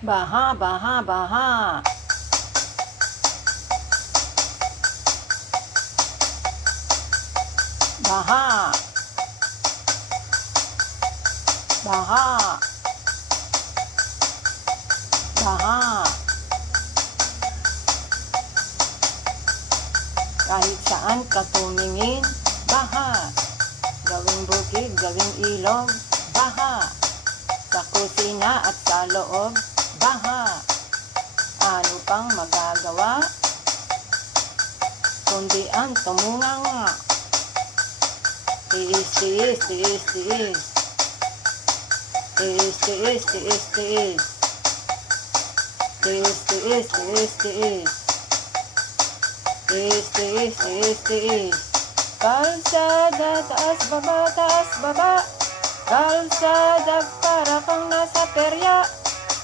Baha, baha, baha. Baha. Baha. Baha. Kahit saan ka tumingin, baha. Gawing bukid, gawing ilog, baha. Sa kusina at sa loob, baha. Ano pang magagawa kundi ang tumunganga? Tiis, tiis, tiis, tiis. Tiis, tiis, tiis, tiis. Tiis, tiis, tiis, tiis. Tiis, tiis, tiis, tiis. Kalsada, taas baba, taas baba. Kalsada, para kang nasa perya.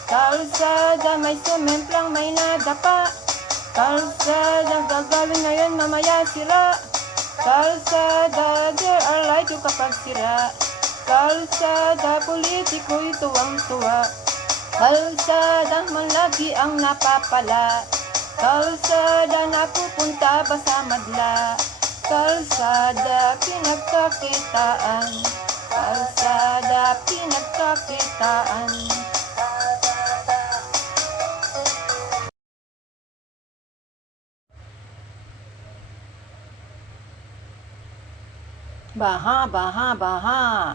Kalsada, may sumemplang, may nadapa. Kalsada, gagawin ngayon, mamaya sira. Kalsada, there are light yung kapag sira. Kalsada, politiko'y tuwang-tuwa. Kalsada, malagi ang napapala. Kalsada, napupunta ba sa madla? Kalsada, pinagkakitaan. Kalsada, pinagkakitaan. Baha, baha, baha.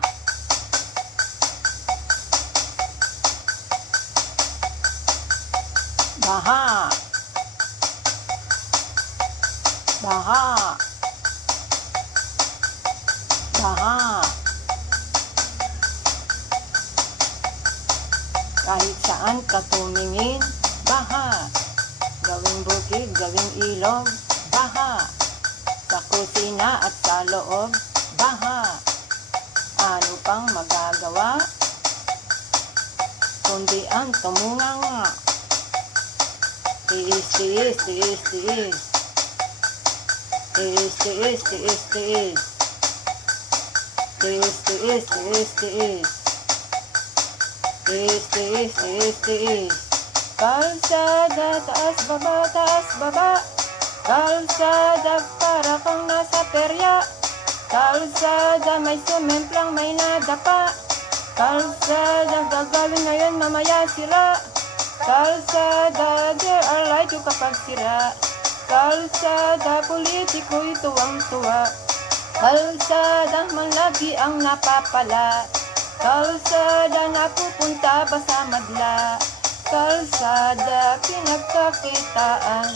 Baha. Baha. Baha. Kahit saan ka tumingin, baha. Gawing bukid, gawing ilog, baha. Sa kusina at sa loob, baha. Ano pang magagawa kundi ang tumunganga? Tiis, tiis, tiis, tiis. Tiis, tiis, tiis, tiis. Tiis, tiis, tiis, tiis. Tiis, tiis, tiis, tiis. Kalsada, taas baba, taas baba. Kalsada, para kang nasa perya. Kalsada, may sumemplang, may nadapa. Kalsada, gagawin ngayon, mamaya sira. Kalsada, there are light yung kapag sira. Kalsada, politiko'y tuwang-tuwa. Kalsada, malagi ang napapala. Kalsada, napupunta ba sa madla? Kalsada, pinagkakitaan.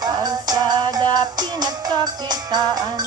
Kalsada, pinagkakitaan.